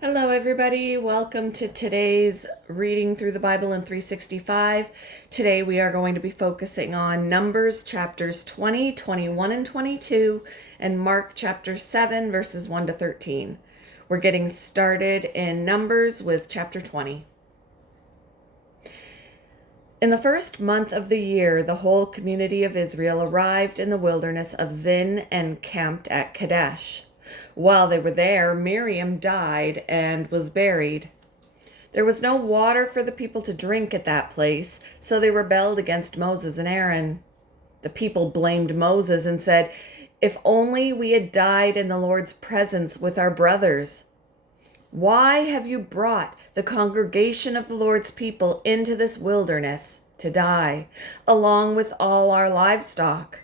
Hello, everybody. Welcome to today's reading through the Bible in 365. Today we are going to be focusing on Numbers chapters 20, 21, and 22, and Mark chapter 7, verses 1 to 13. We're getting started in Numbers with chapter 20. In the first month of the year, the whole community of Israel arrived in the wilderness of Zin and camped at Kadesh. While they were there, Miriam died and was buried. There was no water for the people to drink at that place, so they rebelled against Moses and Aaron. The people blamed Moses and said, "If only we had died in the Lord's presence with our brothers. Why have you brought the congregation of the Lord's people into this wilderness to die, along with all our livestock?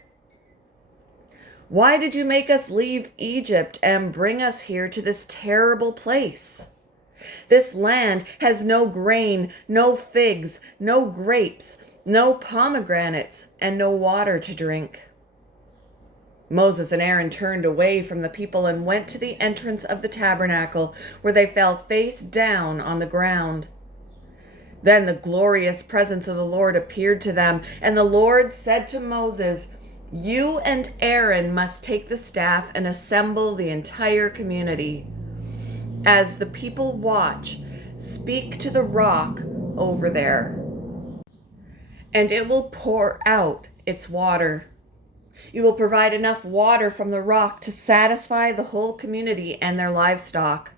Why did you make us leave Egypt and bring us here to this terrible place? This land has no grain, no figs, no grapes, no pomegranates, and no water to drink." Moses and Aaron turned away from the people and went to the entrance of the tabernacle, where they fell face down on the ground. Then the glorious presence of the Lord appeared to them, and the Lord said to Moses, "You and Aaron must take the staff and assemble the entire community. As the people watch, speak to the rock over there, and it will pour out its water. You will provide enough water from the rock to satisfy the whole community and their livestock."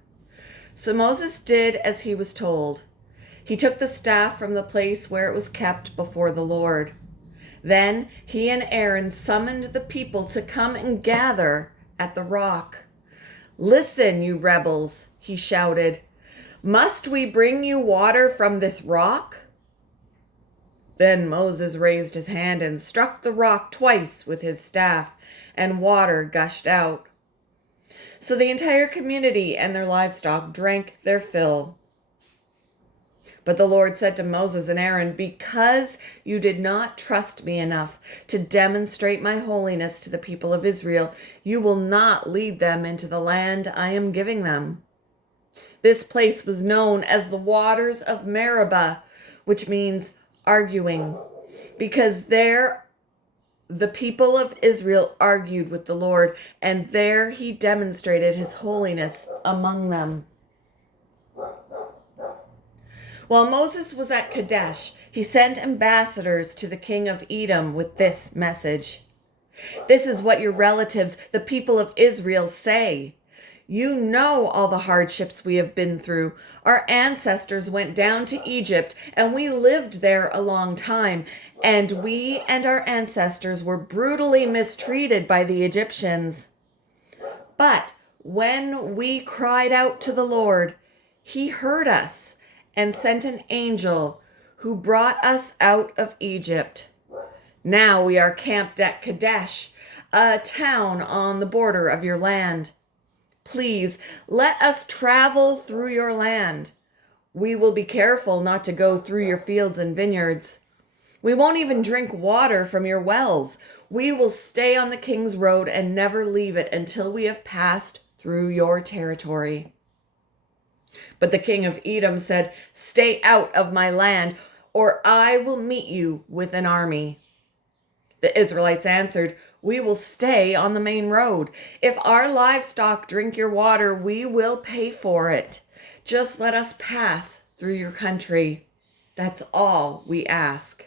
So Moses did as he was told. He took the staff from the place where it was kept before the Lord. Then he and Aaron summoned the people to come and gather at the rock. "Listen, you rebels," he shouted. "Must we bring you water from this rock?" Then Moses raised his hand and struck the rock twice with his staff, and water gushed out. So the entire community and their livestock drank their fill. But the Lord said to Moses and Aaron, "Because you did not trust me enough to demonstrate my holiness to the people of Israel, you will not lead them into the land I am giving them." This place was known as the waters of Meribah, which means arguing, because there the people of Israel argued with the Lord, and there he demonstrated his holiness among them. While Moses was at Kadesh, he sent ambassadors to the king of Edom with this message: "This is what your relatives, the people of Israel, say. You know all the hardships we have been through. Our ancestors went down to Egypt, and we lived there a long time, and we and our ancestors were brutally mistreated by the Egyptians. But when we cried out to the Lord, he heard us and sent an angel who brought us out of Egypt. Now we are camped at Kadesh, a town on the border of your land. Please let us travel through your land. We will be careful not to go through your fields and vineyards. We won't even drink water from your wells. We will stay on the king's road and never leave it until we have passed through your territory." But the king of Edom said, "Stay out of my land, or I will meet you with an army." The Israelites answered, "We will stay on the main road. If our livestock drink your water, we will pay for it. Just let us pass through your country. That's all we ask."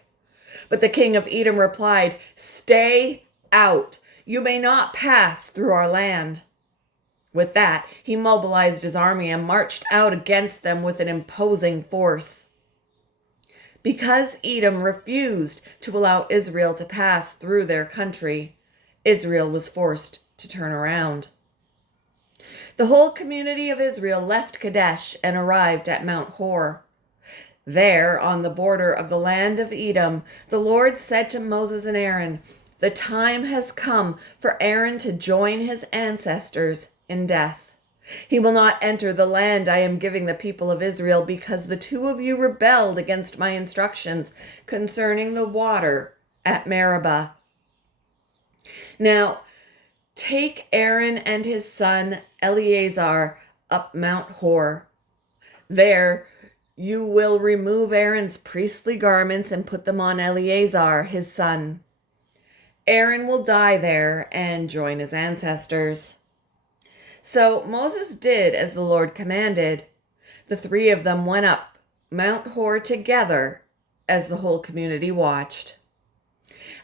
But the king of Edom replied, "Stay out. You may not pass through our land." With that, he mobilized his army and marched out against them with an imposing force. Because Edom refused to allow Israel to pass through their country, Israel was forced to turn around. The whole community of Israel left Kadesh and arrived at Mount Hor. There, on the border of the land of Edom, the Lord said to Moses and Aaron, "The time has come for Aaron to join his ancestors in death. He will not enter the land I am giving the people of Israel because the two of you rebelled against my instructions concerning the water at Meribah. Now, take Aaron and his son Eleazar up Mount Hor. There you will remove Aaron's priestly garments and put them on Eleazar, his son. Aaron will die there and join his ancestors." So Moses did as the Lord commanded. The three of them went up Mount Hor together as the whole community watched.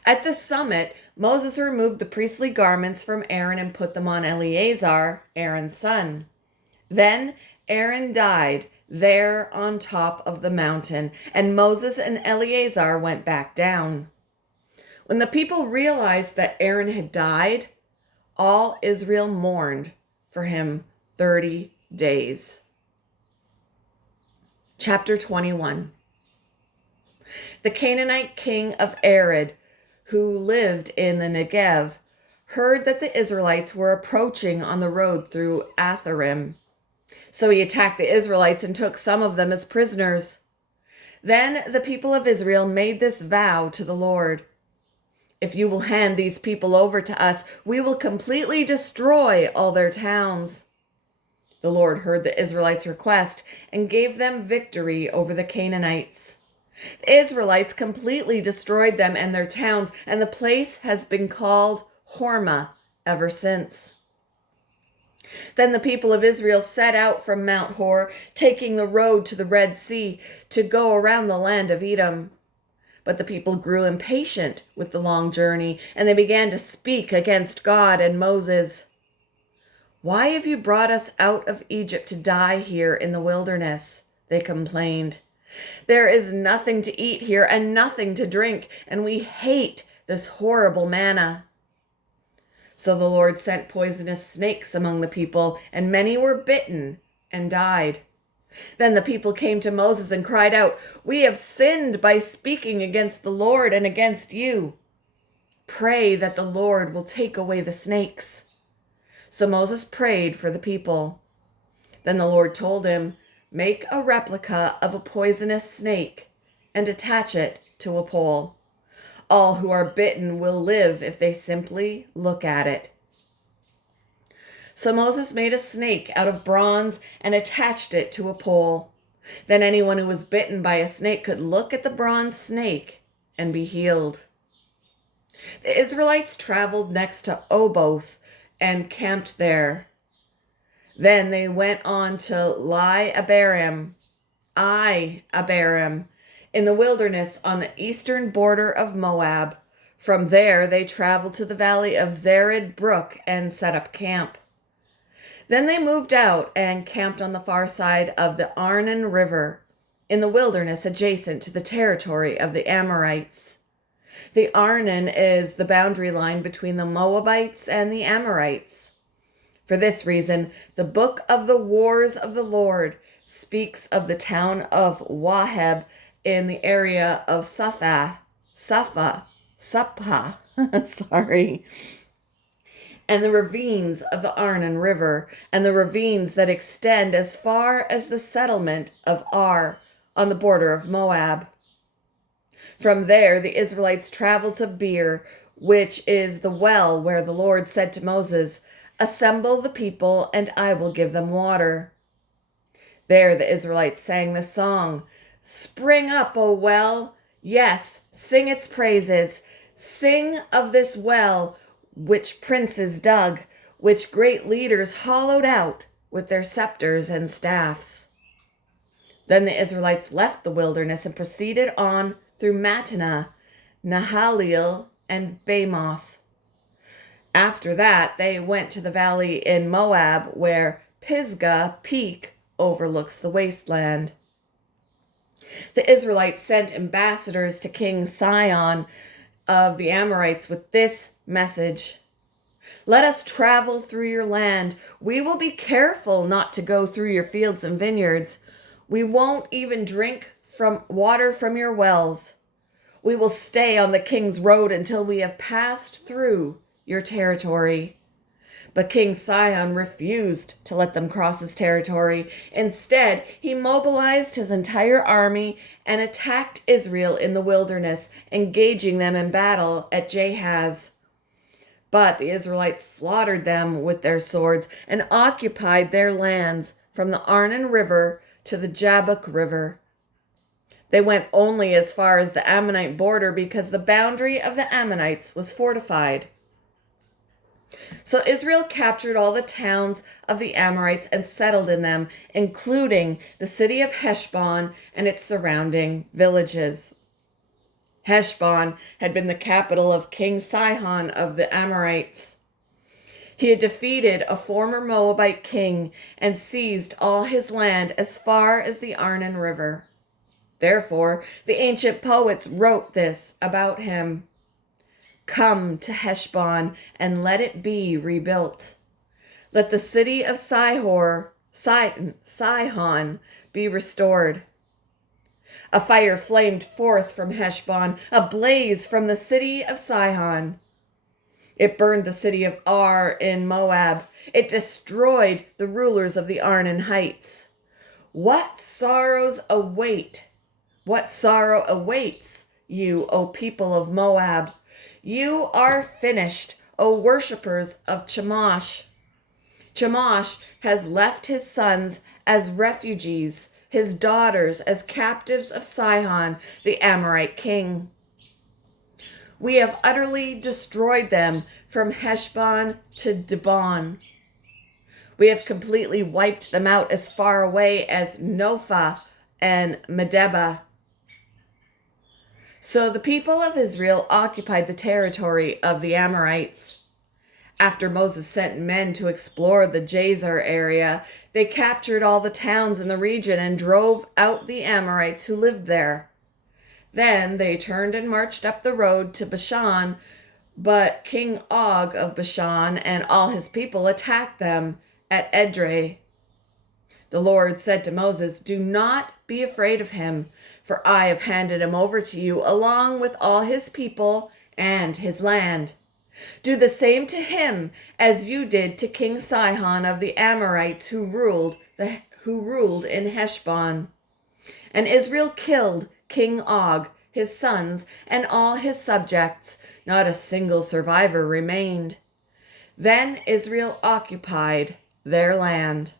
At the summit, Moses removed the priestly garments from Aaron and put them on Eleazar, Aaron's son. Then Aaron died there on top of the mountain, and Moses and Eleazar went back down. When the people realized that Aaron had died, all Israel mourned for him 30 days. Chapter 21. The Canaanite king of Arad, who lived in the Negev, heard that the Israelites were approaching on the road through Atharim. So he attacked the Israelites and took some of them as prisoners. Then the people of Israel made this vow to the Lord: "If you will hand these people over to us, we will completely destroy all their towns." The Lord heard the Israelites' request and gave them victory over the Canaanites. The Israelites completely destroyed them and their towns, and the place has been called Hormah ever since. Then the people of Israel set out from Mount Hor, taking the road to the Red Sea to go around the land of Edom. But the people grew impatient with the long journey, and they began to speak against God and Moses. "Why have you brought us out of Egypt to die here in the wilderness?" they complained. "There is nothing to eat here and nothing to drink, and we hate this horrible manna." So the Lord sent poisonous snakes among the people, and many were bitten and died. Then the people came to Moses and cried out, "We have sinned by speaking against the Lord and against you. Pray that the Lord will take away the snakes." So Moses prayed for the people. Then the Lord told him, "Make a replica of a poisonous snake and attach it to a pole. All who are bitten will live if they simply look at it." So Moses made a snake out of bronze and attached it to a pole. Then anyone who was bitten by a snake could look at the bronze snake and be healed. The Israelites traveled next to Oboth and camped there. Then they went on to Abarim, in the wilderness on the eastern border of Moab. From there, they traveled to the valley of Zered Brook and set up camp. Then they moved out and camped on the far side of the Arnon River, in the wilderness adjacent to the territory of the Amorites. The Arnon is the boundary line between the Moabites and the Amorites. For this reason, the book of the Wars of the Lord speaks of the town of Waheb in the area of Suphah, and the ravines of the Arnon River, and the ravines that extend as far as the settlement of Ar on the border of Moab. From there, the Israelites traveled to Beer, which is the well where the Lord said to Moses, "Assemble the people, and I will give them water." There the Israelites sang the song, "Spring up, O well! Yes, sing its praises. Sing of this well, which princes dug, which great leaders hollowed out with their scepters and staffs." Then the Israelites left the wilderness and proceeded on through Mattanah, Nahaliel, and Bamoth. After that, they went to the valley in Moab, where Pisgah Peak overlooks the wasteland. The Israelites sent ambassadors to King Sihon of the Amorites with this message: "Let us travel through your land. We will be careful not to go through your fields and vineyards. We won't even drink from water from your wells. We will stay on the king's road until we have passed through your territory." But King Sihon refused to let them cross his territory. Instead, he mobilized his entire army and attacked Israel in the wilderness, engaging them in battle at Jahaz. But the Israelites slaughtered them with their swords and occupied their lands from the Arnon River to the Jabbok River. They went only as far as the Ammonite border because the boundary of the Ammonites was fortified. So Israel captured all the towns of the Amorites and settled in them, including the city of Heshbon and its surrounding villages. Heshbon had been the capital of King Sihon of the Amorites. He had defeated a former Moabite king and seized all his land as far as the Arnon River. Therefore, the ancient poets wrote this about him. Come to Heshbon and let it be rebuilt. Let the city of Sihon be restored. A fire flamed forth from Heshbon, a blaze from the city of Sihon. It burned the city of Ar in Moab. It destroyed the rulers of the Arnon Heights. What sorrow awaits you, O people of Moab? You are finished, O worshippers of Chemosh. Chemosh has left his sons as refugees, his daughters as captives of Sihon, the Amorite king. We have utterly destroyed them from Heshbon to Dibon. We have completely wiped them out as far away as Nophah and Medeba. So the people of Israel occupied the territory of the Amorites. After Moses sent men to explore the Jazer area, they captured all the towns in the region and drove out the Amorites who lived there. Then they turned and marched up the road to Bashan, but King Og of Bashan and all his people attacked them at Edrei. The Lord said to Moses, Do not be afraid of him, for I have handed him over to you along with all his people and his land. Do the same to him as you did to King Sihon of the Amorites who ruled in Heshbon. And Israel killed King Og, his sons, and all his subjects. Not a single survivor remained. Then Israel occupied their land.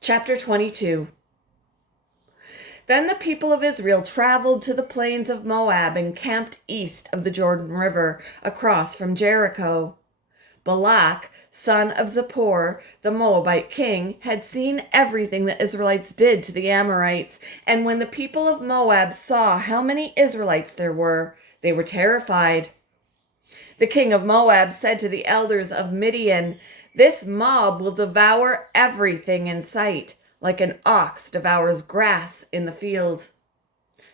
Chapter 22. Then the people of Israel traveled to the plains of Moab and camped east of the Jordan River, across from Jericho. Balak, son of Zippor, the Moabite king, had seen everything the Israelites did to the Amorites, and when the people of Moab saw how many Israelites there were, they were terrified. The king of Moab said to the elders of Midian, This mob will devour everything in sight, like an ox devours grass in the field.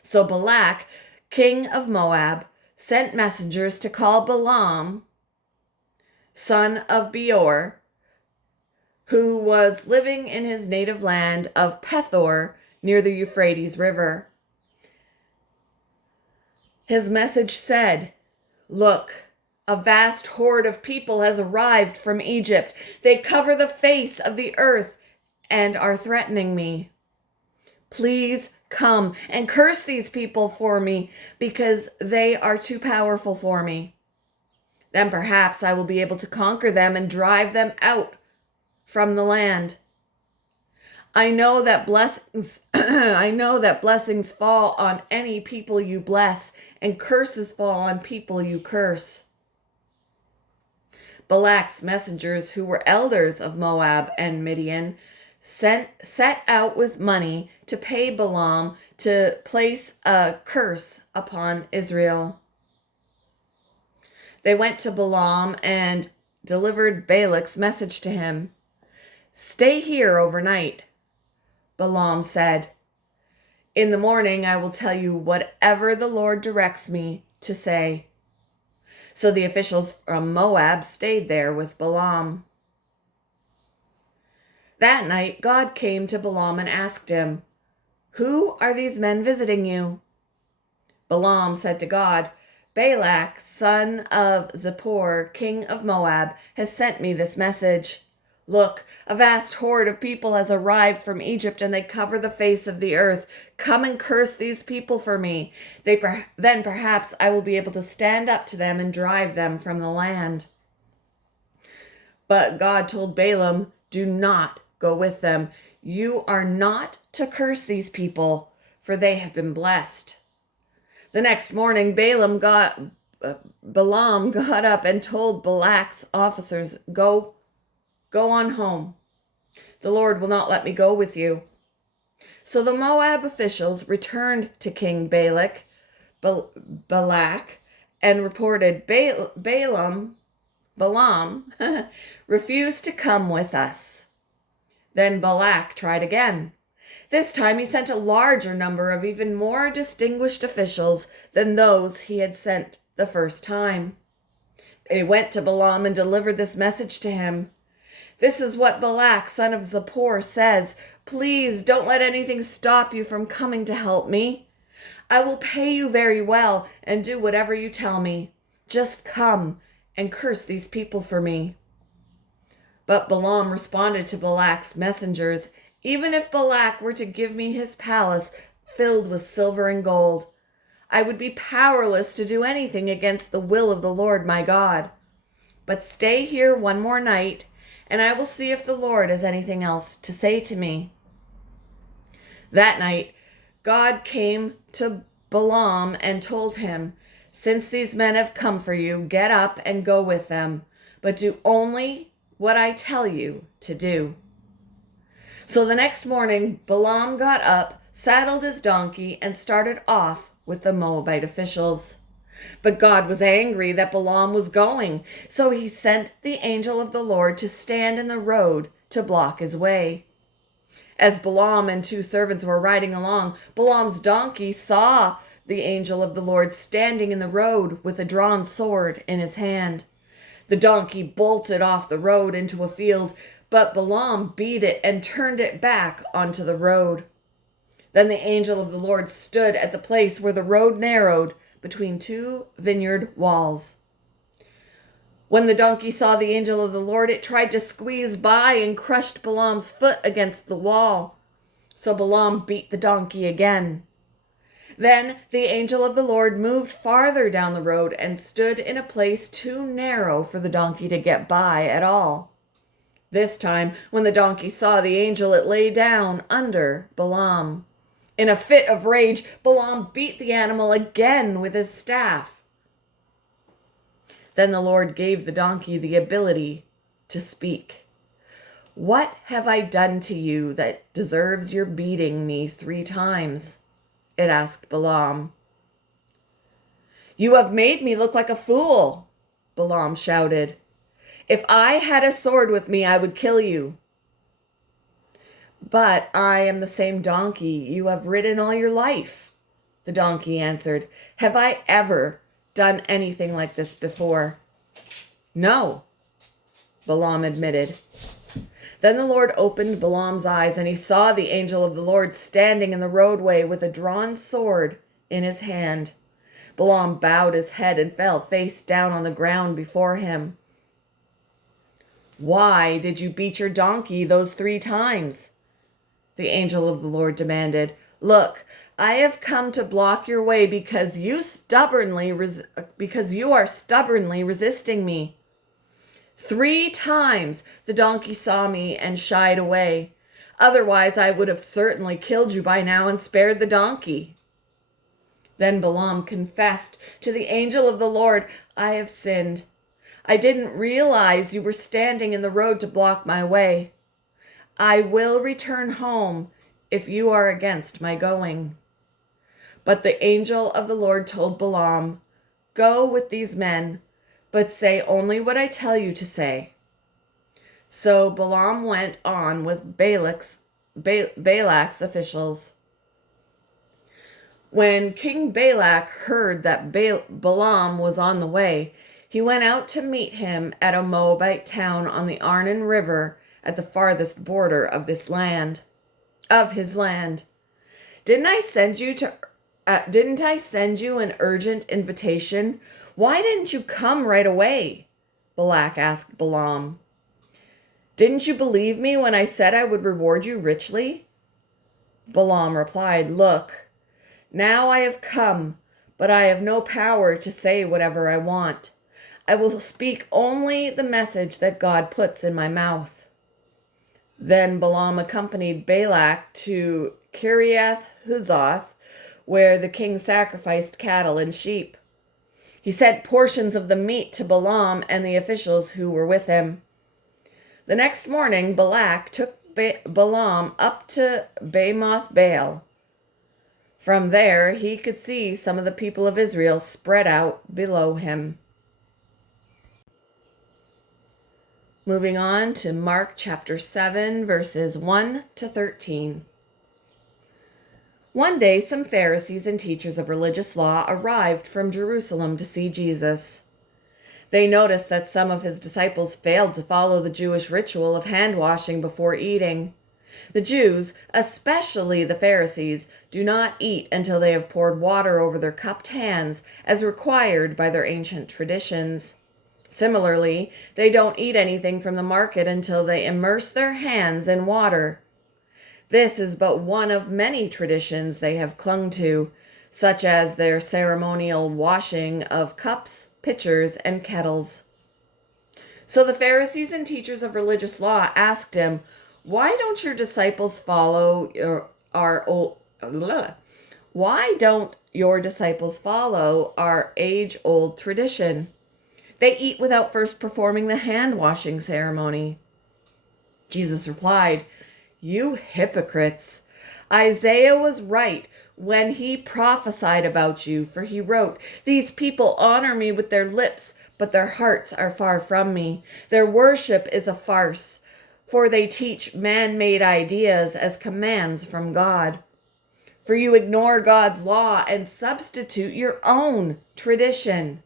So Balak, king of Moab, sent messengers to call Balaam, son of Beor, who was living in his native land of Pethor near the Euphrates River. His message said, Look, a vast horde of people has arrived from Egypt. They cover the face of the earth and are threatening me. Please come and curse these people for me, because they are too powerful for me. Then perhaps I will be able to conquer them and drive them out from the land. I know that blessings fall on any people you bless, and curses fall on people you curse. Balak's messengers, who were elders of Moab and Midian, set out with money to pay Balaam to place a curse upon Israel. They went to Balaam and delivered Balak's message to him. Stay here overnight. Balaam said, In the morning I will tell you whatever the Lord directs me to say. So the officials from Moab stayed there with Balaam. That night, God came to Balaam and asked him, Who are these men visiting you? Balaam said to God, Balak, son of Zippor, king of Moab, has sent me this message. Look, a vast horde of people has arrived from Egypt, and they cover the face of the earth. Come and curse these people for me. Then perhaps I will be able to stand up to them and drive them from the land." But God told Balaam, "Do not go with them. You are not to curse these people, for they have been blessed." The next morning, Balaam got up and told Balak's officers, Go on home. The Lord will not let me go with you." So the Moab officials returned to King Balak and reported, Balaam refused to come with us. Then Balak tried again. This time he sent a larger number of even more distinguished officials than those he had sent the first time. They went to Balaam and delivered this message to him. "This is what Balak, son of Zippor, says. Please don't let anything stop you from coming to help me. I will pay you very well and do whatever you tell me. Just come and curse these people for me." But Balaam responded to Balak's messengers, "Even if Balak were to give me his palace filled with silver and gold, I would be powerless to do anything against the will of the Lord my God. But stay here one more night, and I will see if the Lord has anything else to say to me." That night, God came to Balaam and told him, "Since these men have come for you, get up and go with them, but do only what I tell you to do." So the next morning, Balaam got up, saddled his donkey, and started off with the Moabite officials. But God was angry that Balaam was going, so he sent the angel of the Lord to stand in the road to block his way. As Balaam and 2 servants were riding along, Balaam's donkey saw the angel of the Lord standing in the road with a drawn sword in his hand. The donkey bolted off the road into a field, but Balaam beat it and turned it back onto the road. Then the angel of the Lord stood at the place where the road narrowed between 2 vineyard walls. When the donkey saw the angel of the Lord, it tried to squeeze by and crushed Balaam's foot against the wall. So Balaam beat the donkey again. Then the angel of the Lord moved farther down the road and stood in a place too narrow for the donkey to get by at all. This time, when the donkey saw the angel, it lay down under Balaam. In a fit of rage, Balaam beat the animal again with his staff. Then the Lord gave the donkey the ability to speak. "What have I done to you that deserves your beating me 3 times?" it asked Balaam. "You have made me look like a fool," Balaam shouted. "If I had a sword with me, I would kill you." "But I am the same donkey you have ridden all your life," the donkey answered. "Have I ever done anything like this before?" "No," Balaam admitted. Then the Lord opened Balaam's eyes, and he saw the angel of the Lord standing in the roadway with a drawn sword in his hand. Balaam bowed his head and fell face down on the ground before him. "Why did you beat your donkey those 3 times?" the angel of the Lord demanded. "Look, I have come to block your way because you are stubbornly resisting me. 3 times the donkey saw me and shied away. Otherwise, I would have certainly killed you by now and spared the donkey." Then Balaam confessed to the angel of the Lord, "I have sinned. I didn't realize you were standing in the road to block my way. I will return home if you are against my going." But the angel of the Lord told Balaam, "Go with these men, but say only what I tell you to say." So Balaam went on with Balak's officials. When King Balak heard that Balaam was on the way, he went out to meet him at a Moabite town on the Arnon River at the farthest border of his land. Didn't I send you an urgent'Why didn't you come right away?' Balak asked Balaam. Didn't you believe me when I said I would reward you richly?" Balaam replied, "Look, now I have come, but I have no power to say whatever I want. I will speak only the message that God puts in my mouth." Then Balaam accompanied Balak to Kiriath Huzoth, where the king sacrificed cattle and sheep. He sent portions of the meat to Balaam and the officials who were with him. The next morning, Balak took Balaam up to Bamoth Baal. From there, he could see some of the people of Israel spread out below him. Moving on to Mark chapter 7, verses 1 to 13. One day, some Pharisees and teachers of religious law arrived from Jerusalem to see Jesus. They noticed that some of his disciples failed to follow the Jewish ritual of hand washing before eating. The Jews, especially the Pharisees, do not eat until they have poured water over their cupped hands, as required by their ancient traditions. Similarly, they don't eat anything from the market until they immerse their hands in water. This is but one of many traditions they have clung to, such as their ceremonial washing of cups, pitchers, and kettles. So the Pharisees and teachers of religious law asked him, "Why don't your disciples follow our age-old tradition? They eat without first performing the hand-washing ceremony." Jesus replied, "You hypocrites! Isaiah was right when he prophesied about you, for he wrote, 'These people honor me with their lips, but their hearts are far from me. Their worship is a farce, for they teach man-made ideas as commands from God.' For you ignore God's law and substitute your own tradition."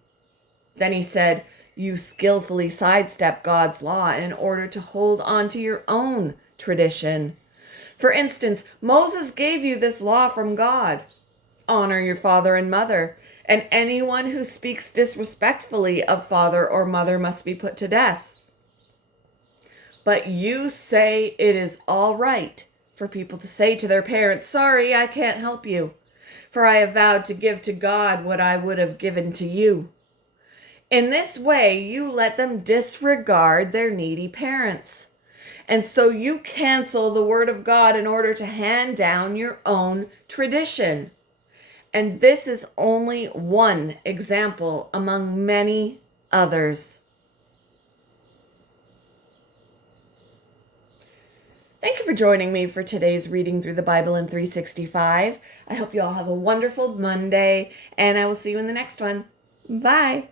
Then he said, "You skillfully sidestep God's law in order to hold on to your own tradition. For instance, Moses gave you this law from God: honor your father and mother, and anyone who speaks disrespectfully of father or mother must be put to death. But you say it is all right for people to say to their parents, 'Sorry, I can't help you, for I have vowed to give to God what I would have given to you.' In this way, you let them disregard their needy parents. And so you cancel the word of God in order to hand down your own tradition. And this is only one example among many others." Thank you for joining me for today's reading through the Bible in 365. I hope you all have a wonderful Monday, and I will see you in the next one. Bye.